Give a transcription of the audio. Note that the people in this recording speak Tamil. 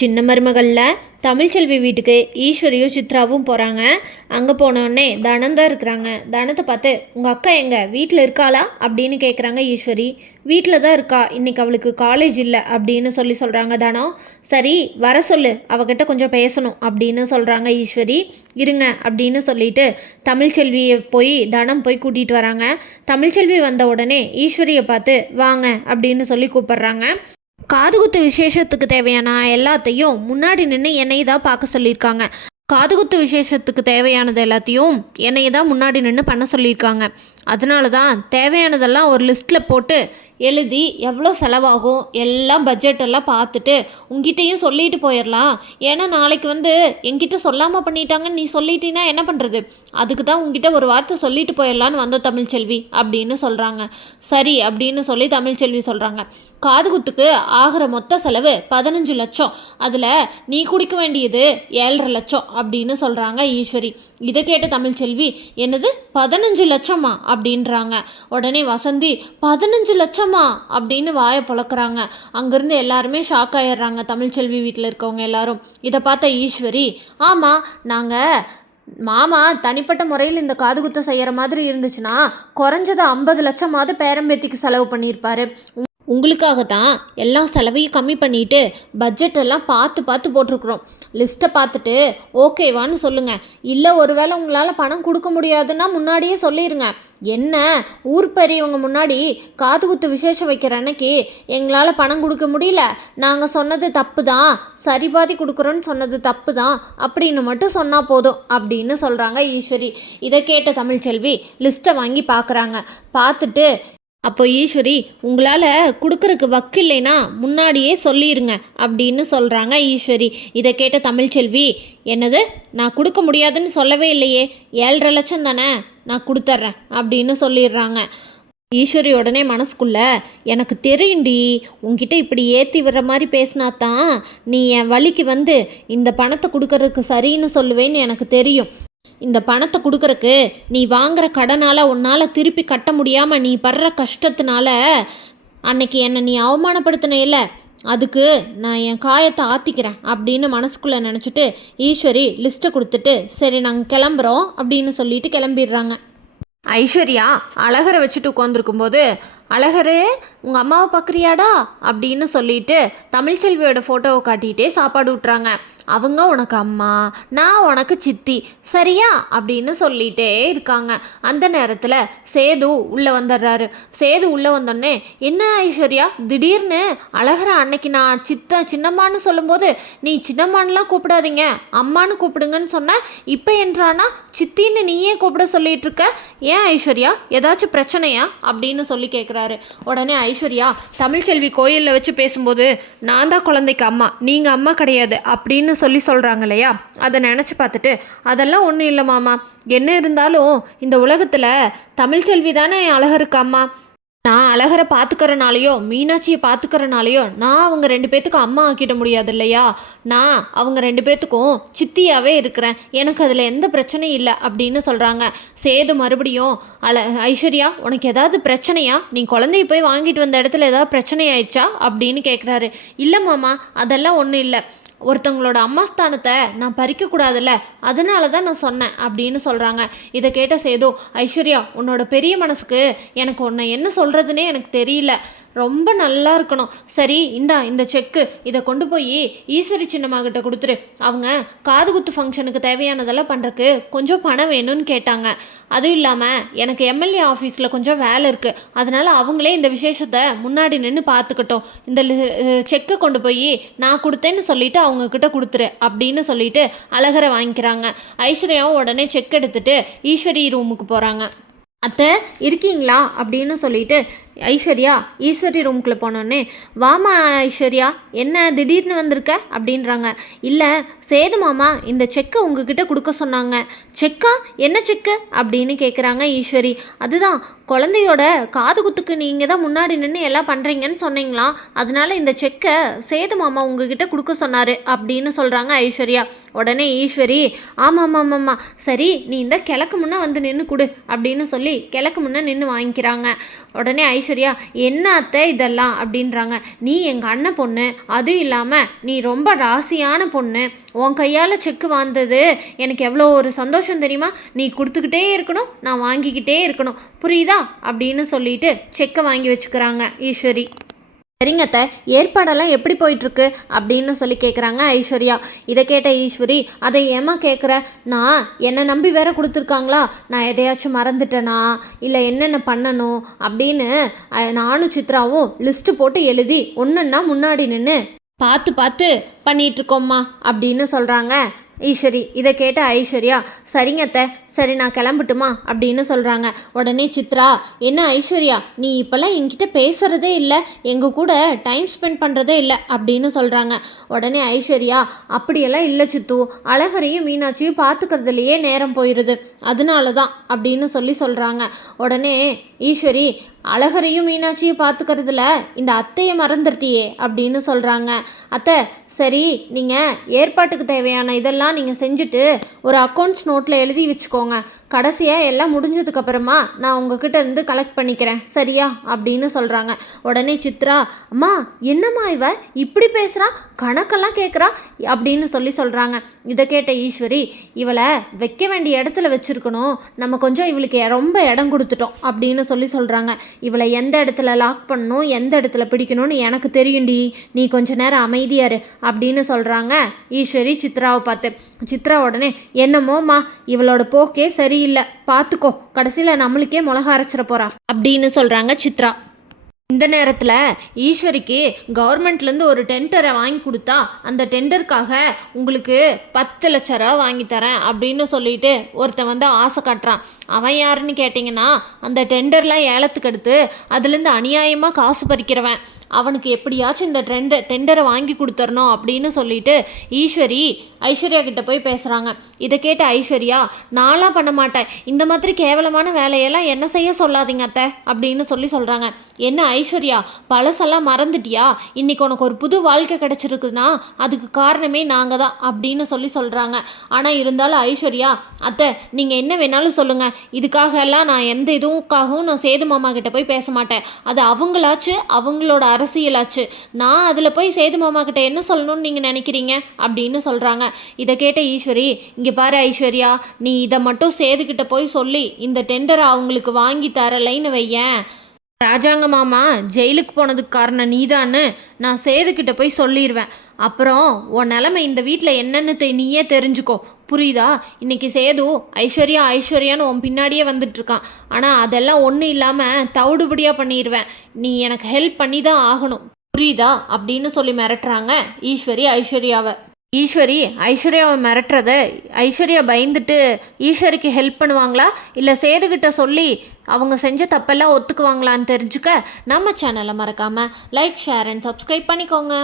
சின்ன மருமகளில் தமிழ்ச்செல்வி வீட்டுக்கு ஈஸ்வரியும் சித்ராவும் போகிறாங்க. அங்கே போனோடனே தனம் தான் இருக்கிறாங்க. தனத்தை பார்த்து உங்கள் அக்கா எங்கே வீட்டில் இருக்காளா அப்படின்னு கேட்குறாங்க ஈஸ்வரி. வீட்டில் தான் இருக்கா, இன்றைக்கி அவளுக்கு காலேஜ் இல்லை அப்படின்னு சொல்கிறாங்க தனம். சரி வர சொல்லு, அவகிட்ட கொஞ்சம் பேசணும் அப்படின்னு சொல்கிறாங்க ஈஸ்வரி. இருங்க அப்படின்னு சொல்லிட்டு தமிழ்ச்செல்வியை தனம் போய் கூட்டிகிட்டு வராங்க. தமிழ்ச்செல்வி வந்த உடனே ஈஸ்வரியை பார்த்து வாங்க அப்படின்னு சொல்லி கூப்பிட்றாங்க. காதுகுத்து விசேஷத்துக்கு தேவையான எல்லாத்தையும் முன்னாடி நின்று என்னை தான் பார்க்க சொல்லியிருக்காங்க. காதுகுத்து விசேஷத்துக்கு தேவையானது எல்லாத்தையும் என்னையை தான் முன்னாடி நின்று பண்ண சொல்லியிருக்காங்க. அதனால தான் தேவையானதெல்லாம் ஒரு லிஸ்ட்டில் போட்டு எழுதி எவ்வளோ செலவாகும் எல்லாம் பட்ஜெட்டெல்லாம் பார்த்துட்டு உங்ககிட்டையும் சொல்லிட்டு போயிடலாம். ஏன்னா நாளைக்கு என்கிட்ட சொல்லாமல் பண்ணிட்டாங்கன்னு நீ சொல்லிட்டீன்னா என்ன பண்ணுறது, அதுக்கு தான் உங்ககிட்ட ஒரு வார்த்தை சொல்லிட்டு போயிடலான்னு வந்தோம் தமிழ்ச்செல்வி அப்படின்னு சொல்கிறாங்க. சரி அப்படின்னு சொல்லி தமிழ்ச்செல்வி சொல்கிறாங்க. காதுகுத்துக்கு ஆகிற மொத்த செலவு 15 லட்சம், அதில் நீ குடிக்க வேண்டியது 7.5 லட்சம் அப்படின்னு சொல்கிறாங்க ஈஸ்வரி. இதை கேட்ட தமிழ்ச்செல்வி என்னது 15 லட்சமா அப்படின்றாங்க. உடனே வசந்தி 15 லட்சமா அப்படின்னு வாயை பொழக்கிறாங்க. அங்கேருந்து எல்லாருமே ஷாக் ஆயிடுறாங்க. தமிழ்ச்செல்வி வீட்டில் இருக்கவங்க எல்லாரும் இதை பார்த்த ஈஸ்வரி, ஆமாம் நாங்கள் மாமா தனிப்பட்ட முறையில் இந்த காதுகுத்தை செய்கிற மாதிரி இருந்துச்சுன்னா குறைஞ்சது 50 லட்சமாவது பேரம்பேத்திக்கு செலவு பண்ணியிருப்பாரு. உங்களுக்காகத்தான் எல்லா செலவையும் கம்மி பண்ணிவிட்டு பட்ஜெட்டெல்லாம் பார்த்து போட்டிருக்குறோம். லிஸ்ட்டை பார்த்துட்டு ஓகேவான்னு சொல்லுங்கள். இல்லை ஒருவேளை உங்களால் பணம் கொடுக்க முடியாதுன்னா முன்னாடியே சொல்லிடுங்க. என்ன ஊர் பெரியவங்க முன்னாடி காதுகுத்து விசேஷம் வைக்கிற அன்னைக்கு எங்களால் பணம் கொடுக்க முடியல, நாங்கள் சொன்னது தப்பு தான், சரி பாதி கொடுக்குறோன்னு சொன்னது தப்பு தான் அப்படின்னு மட்டும் சொன்னால் போதும் அப்படின்னு சொல்கிறாங்க ஈஸ்வரி. இதை கேட்ட தமிழ்ச்செல்வி லிஸ்ட்டை வாங்கி பார்க்குறாங்க. பார்த்துட்டு அப்போ ஈஸ்வரி உங்களால் கொடுக்குறக்கு வக்கு இல்லைன்னா முன்னாடியே சொல்லிடுங்க அப்படின்னு சொல்கிறாங்க ஈஸ்வரி. இதை கேட்ட தமிழ்ச்செல்வி என்னது நான் கொடுக்க முடியாதுன்னு சொல்லவே இல்லையே, 7.5 லட்சம் தானே நான் கொடுத்துட்றேன் அப்படின்னு சொல்லிடுறாங்க. ஈஸ்வரி உடனே மனசுக்குள்ளே எனக்கு தெரியுண்டி, உங்ககிட்ட இப்படி ஏற்றி விடுற மாதிரி பேசினாதான் நீ என் வழிக்கு இந்த பணத்தை கொடுக்கறதுக்கு சரின்னு சொல்லுவேன்னு எனக்கு தெரியும். இந்த பணத்தை கொடுக்கறக்கு நீ வாங்குற கடனால் உன்னால் திருப்பி கட்ட முடியாமல் நீ படுற கஷ்டத்தினால அன்னைக்கு என்னை நீ அவமானப்படுத்தின இல்லை, அதுக்கு நான் என் காயத்தை ஆற்றிக்கிறேன் அப்படின்னு மனசுக்குள்ளே நினச்சிட்டு ஈஸ்வரி லிஸ்ட்டை கொடுத்துட்டு சரி நாங்கள் கிளம்புறோம் அப்படின்னு சொல்லிட்டு கிளம்பிடுறாங்க. ஐஸ்வர்யா அழகரை வச்சுட்டு உட்காந்துருக்கும்போது அழகரு உங்கள் அம்மாவை பார்க்குறியாடா அப்படின்னு சொல்லிட்டு தமிழ்ச்செல்வியோட ஃபோட்டோவை காட்டிகிட்டே சாப்பாடு விட்றாங்க. அவங்க உனக்கு அம்மா, நான் உனக்கு சித்தி, சரியா அப்படின்னு சொல்லிகிட்டே இருக்காங்க. அந்த நேரத்தில் சேது உள்ளே வந்துடுறாரு. சேது உள்ளே வந்தோடனே என்ன ஐஸ்வர்யா திடீர்னு அழகரை அன்னைக்கு நான் சின்னம்மான்னு சொல்லும்போது நீ சின்னம்மான்லாம் கூப்பிடாதீங்க அம்மானு கூப்பிடுங்கன்னு சொன்ன, இப்போ என்றானா சித்தின்னு நீயே கூப்பிட சொல்லிட்டு இருக்க, ஏன் ஐஸ்வர்யா ஏதாச்சும் பிரச்சனையா அப்படின்னு சொல்லி கேட்குறாரு. உடனே ஐஸ்வர்யா தமிழ்ச்செல்வி கோயிலில் வச்சு பேசும்போது நான் தான் குழந்தைக்கு அம்மா, நீங்கள் அம்மா கிடையாது அப்படின்னு சொல்கிறாங்க இல்லையா, அதை நினச்சி பார்த்துட்டு அதெல்லாம் ஒன்றும் இல்லை மாமா, என்ன இருந்தாலும் இந்த உலகத்தில் தமிழ்ச்செல்வி தானே என் அழகருக்கு அம்மா, நான் அழகரை பார்த்துக்கிறனாலையோ மீனாட்சியை பார்த்துக்கிறனாலையோ நான் அவங்க 2 பேர்த்துக்கும் அம்மா ஆக்கிட முடியாது இல்லையா, நான் அவங்க 2 பேர்த்துக்கும் சித்தியாகவே இருக்கிறேன், எனக்கு அதில் எந்த பிரச்சனையும் இல்லை அப்படின்னு சொல்கிறாங்க. சேது மறுபடியும் ஐஸ்வர்யா உனக்கு ஏதாவது பிரச்சனையா, நீ குழந்தைய போய் வாங்கிட்டு வந்த இடத்துல ஏதாவது பிரச்சனை ஆயிடுச்சா அப்படின்னு கேட்குறாரு. இல்லை மாமா அதெல்லாம் ஒன்றும் இல்லை, ஒருத்தவங்களோட அம்மா ஸ்தானத்தை நான் பறிக்கக்கூடாதுல்ல, அதனால தான் நான் சொன்னேன் அப்படின்னு சொல்கிறாங்க. இதை கேட்ட சேது ஐஸ்வர்யா உன்னோட பெரிய மனசுக்கு எனக்கு உன்னை என்ன சொல்கிறதுனே எனக்கு தெரியல, ரொம்ப நல்லா இருக்கணும், சரி இந்த செக்கு இதை கொண்டு போய் ஈஸ்வரி சின்னம்மாகிட்ட கொடுத்துரு, அவங்க காதுகுத்து ஃபங்க்ஷனுக்கு தேவையானதெல்லாம் பண்ணுறக்கு கொஞ்சம் பணம் வேணும்னு கேட்டாங்க, அதுவும் இல்லாமல் எனக்கு எம்எல்ஏ ஆஃபீஸில் கொஞ்சம் வேலை இருக்குது, அதனால் அவங்களே இந்த விசேஷத்தை முன்னாடி நின்று பார்த்துக்கட்டும், இந்த செக்கை கொண்டு போய் நான் கொடுத்தேன்னு சொல்லிவிட்டு அவங்கக்கிட்ட கொடுத்துரு அப்படின்னு சொல்லிட்டு அழகரை வாங்கிக்கிறாங்க. ஐஸ்வர்யாவும் உடனே செக் எடுத்துகிட்டு ஈஸ்வரி ரூமுக்கு போகிறாங்க. அத்தை இருக்கீங்களா அப்படின்னு சொல்லிட்டு ஐஸ்வர்யா ஈஸ்வரி ரூம்குள்ளே போனோடனே வாமா ஐஸ்வர்யா என்ன திடீர்னு வந்திருக்க அப்படின்றாங்க. இல்லை சேது மாமா இந்த செக்கை உங்ககிட்ட கொடுக்க சொன்னாங்க. செக்கா, என்ன செக்கு அப்படின்னு கேட்குறாங்க ஈஸ்வரி. அதுதான் குழந்தையோட காதுகுத்துக்கு நீங்கள் தான் முன்னாடி நின்று எல்லாம் பண்ணுறீங்கன்னு சொன்னீங்களா, அதனால இந்த செக்கை சேது மாமா உங்ககிட்ட கொடுக்க சொன்னார் அப்படின்னு சொல்கிறாங்க ஐஸ்வர்யா. உடனே ஈஸ்வரி ஆமாம் சரி நீ இந்த கிழக்கு முன்னே வந்து நின்று கொடு அப்படின்னு சொல்லி கிழக்கு முன்னே நின்று வாங்கிக்கிறாங்க. உடனே ஐஸ்வர்யா என்ன அத்தை இதெல்லாம் அப்படின்றாங்க. நீ எங்கள் அண்ணன் பொண்ணு, அதுவும் இல்லாமல் நீ ரொம்ப ராசியான பொண்ணு, உன் கையால் செக்கு வந்தது எனக்கு எவ்வளோ ஒரு சந்தோஷம் தெரியுமா? நீ கொடுத்துக்கிட்டே இருக்கணும், நான் வாங்கிக்கிட்டே இருக்கணும், புரியுதா அப்படின்னு சொல்லிட்டு செக்கை வாங்கி வச்சுக்கிறாங்க ஈஸ்வரி. சரிங்க அத்தை, ஏற்பாடெல்லாம் எப்படி போயிட்டுருக்கு அப்படின்னு சொல்லி கேட்குறாங்க ஐஸ்வர்யா. இதை கேட்ட ஈஸ்வரி, அதை ஏமா கேட்குற? நான் என்னை நம்பி வேற கொடுத்துருக்காங்களா, நான் எதையாச்சும் மறந்துட்டேனா இல்லை என்னென்ன பண்ணணும் அப்படின்னு நானும் சித்ராவும் லிஸ்ட்டு போட்டு எழுதி ஒன்றுன்னா முன்னாடி நின்று பார்த்து பார்த்து பண்ணிகிட்ருக்கோம்மா அப்படின்னு சொல்கிறாங்க ஈஸ்வரி. இதை கேட்ட ஐஸ்வர்யா, சரிங்க அத்தை, சரி நான் கிளம்பட்டுமா அப்படின்னு சொல்கிறாங்க. உடனே சித்ரா, என்ன ஐஸ்வர்யா நீ இப்போல்லாம் என்கிட்ட பேசுகிறதே இல்லை, எங்கள் கூட டைம் ஸ்பெண்ட் பண்ணுறதே இல்லை அப்படின்னு சொல்கிறாங்க. உடனே ஐஸ்வர்யா, அப்படியெல்லாம் இல்லை சித்து, அழகரையும் மீனாட்சியும் பார்த்துக்கிறதுலையே நேரம் போயிடுது, அதனால தான் அப்படின்னு சொல்கிறாங்க. உடனே ஈஸ்வரி, அழகரையும் மீனாட்சியை பார்த்துக்கிறதுல இந்த அத்தையை மறந்துட்டியே அப்படின்னு சொல்கிறாங்க. அத்தை, சரி நீங்கள் ஏற்பாட்டுக்கு தேவையான இதெல்லாம் நீங்கள் செஞ்சுட்டு ஒரு அக்கௌண்ட்ஸ் நோட்டில் எழுதி வச்சுக்கோங்க, கடைசியாக எல்லாம் முடிஞ்சதுக்கப்புறமா நான் உங்ககிட்ட இருந்து கலெக்ட் பண்ணிக்கிறேன் சரியா அப்படின்னு சொல்கிறாங்க. உடனே சித்ரா, அம்மா என்னம்மா இவ இப்படி பேசுகிறா, கணக்கெல்லாம் கேட்குறா அப்படின்னு சொல்கிறாங்க. இதை கேட்ட ஈஸ்வரி, இவளை வைக்க வேண்டிய இடத்துல வச்சுருக்கணும், நம்ம கொஞ்சம் இவளுக்கு ரொம்ப இடம் கொடுத்துட்டோம் அப்படின்னு சொல்கிறாங்க. இவளை எந்த இடத்துல லாக் பண்ணணும், எந்த இடத்துல பிடிக்கணும்னு எனக்கு தெரியும்டி, நீ கொஞ்ச நேரம் அமைதியாரு அப்படின்னு சொல்கிறாங்க ஈஸ்வரி சித்ராவை பார்த்து. சித்ரா உடனே, என்னமோம்மா இவளோட போக்கே சரியில்லை, பார்த்துக்கோ கடைசியில் நம்மளுக்கே மிளகா அரைச்சிட போகிறா அப்படின்னு சொல்கிறாங்க சித்ரா. இந்த நேரத்தில் ஈஸ்வரிக்கு கவர்மெண்ட்லேருந்து ஒரு டெண்டரை வாங்கி கொடுத்தா அந்த டெண்டருக்காக உங்களுக்கு 10 லட்ச ரூபா வாங்கி தரேன் அப்படின்னு சொல்லிட்டு ஒருத்தன் ஆசை காட்டுறான். அவன் யாருன்னு கேட்டிங்கன்னா, அந்த டெண்டர்லாம் ஏலத்துக்கு எடுத்து அதுலேருந்து அநியாயமாக காசு பறிக்கிறவன். அவனுக்கு எப்படியாச்சும் இந்த டெண்டரை வாங்கி கொடுத்துடணும் அப்படின்னு சொல்லிட்டு ஈஸ்வரி ஐஸ்வர்யா கிட்ட போய் பேசுகிறாங்க. இதை கேட்ட ஐஸ்வர்யா, நான்லாம் பண்ண மாட்டேன், இந்த மாதிரி கேவலமான வேலையெல்லாம் என்ன செய்ய சொல்லாதீங்க அத்தை அப்படின்னு சொல்கிறாங்க. என்ன ஐஸ்வர்யா, பழசெல்லாம் மறந்துட்டியா? இன்றைக்கி உனக்கு ஒரு புது வாழ்க்கை கிடச்சிருக்குதுன்னா அதுக்கு காரணமே நாங்கள் தான் அப்படின்னு சொல்கிறாங்க. ஆனால் இருந்தாலும் ஐஸ்வர்யா, அத்தை நீங்கள் என்ன வேணாலும் சொல்லுங்கள், இதுக்காக எல்லாம் நான் எந்த இதுவுக்காகவும் நான் சேது மாமா கிட்ட போய் பேச மாட்டேன், அது அவங்களாச்சு அவங்களோட அரசியலாச்சு, நான் அதில் போய் சேது மாமா கிட்ட என்ன சொல்லணும்னு நீங்கள் நினைக்கிறீங்க அப்படின்னு சொல்கிறாங்க. இதை கேட்ட ஈஸ்வரி, இங்கே பாரு ஐஸ்வர்யா, நீ இதை மட்டும் சேதுக்கிட்ட போய் சொல்லி இந்த டெண்டரை அவங்களுக்கு வாங்கி தரலைன்னு வையேன், ராஜாங்க மாமா ஜெயிலுக்கு போனதுக்கு காரணம் நீதான்னு நான் சேதுக்கிட்ட போய் சொல்லிடுவேன். அப்புறம் உன் நிலைமை இந்த வீட்டில் என்னென்னு நீயே தெரிஞ்சுக்கோ, புரியுதா? இன்றைக்கி சேது ஐஸ்வர்யா ஐஸ்வர்யான்னு உன் பின்னாடியே வந்துட்டுருக்கான், ஆனால் அதெல்லாம் ஒன்றும் இல்லாமல் தவிடுபடியாக பண்ணிடுவேன், நீ எனக்கு ஹெல்ப் பண்ணி தான் ஆகணும், புரியுதா அப்படின்னு மிரட்டுறாங்க ஈஸ்வரி ஐஸ்வர்யாவை. ஈஸ்வரி ஐஸ்வர்யாவை மிரட்டுறத ஐஸ்வர்யா பயந்துட்டு ஈஸ்வரிக்கு ஹெல்ப் பண்ணுவாங்களா இல்லை சேதுக்கிட்ட சொல்லி அவங்க செஞ்ச தப்பெல்லாம் ஒத்துக்குவாங்களான்னு தெரிஞ்சுக்க நம்ம சேனலை மறக்காமல் லைக், ஷேர் அண்ட் சப்ஸ்கிரைப் பண்ணிக்கோங்க.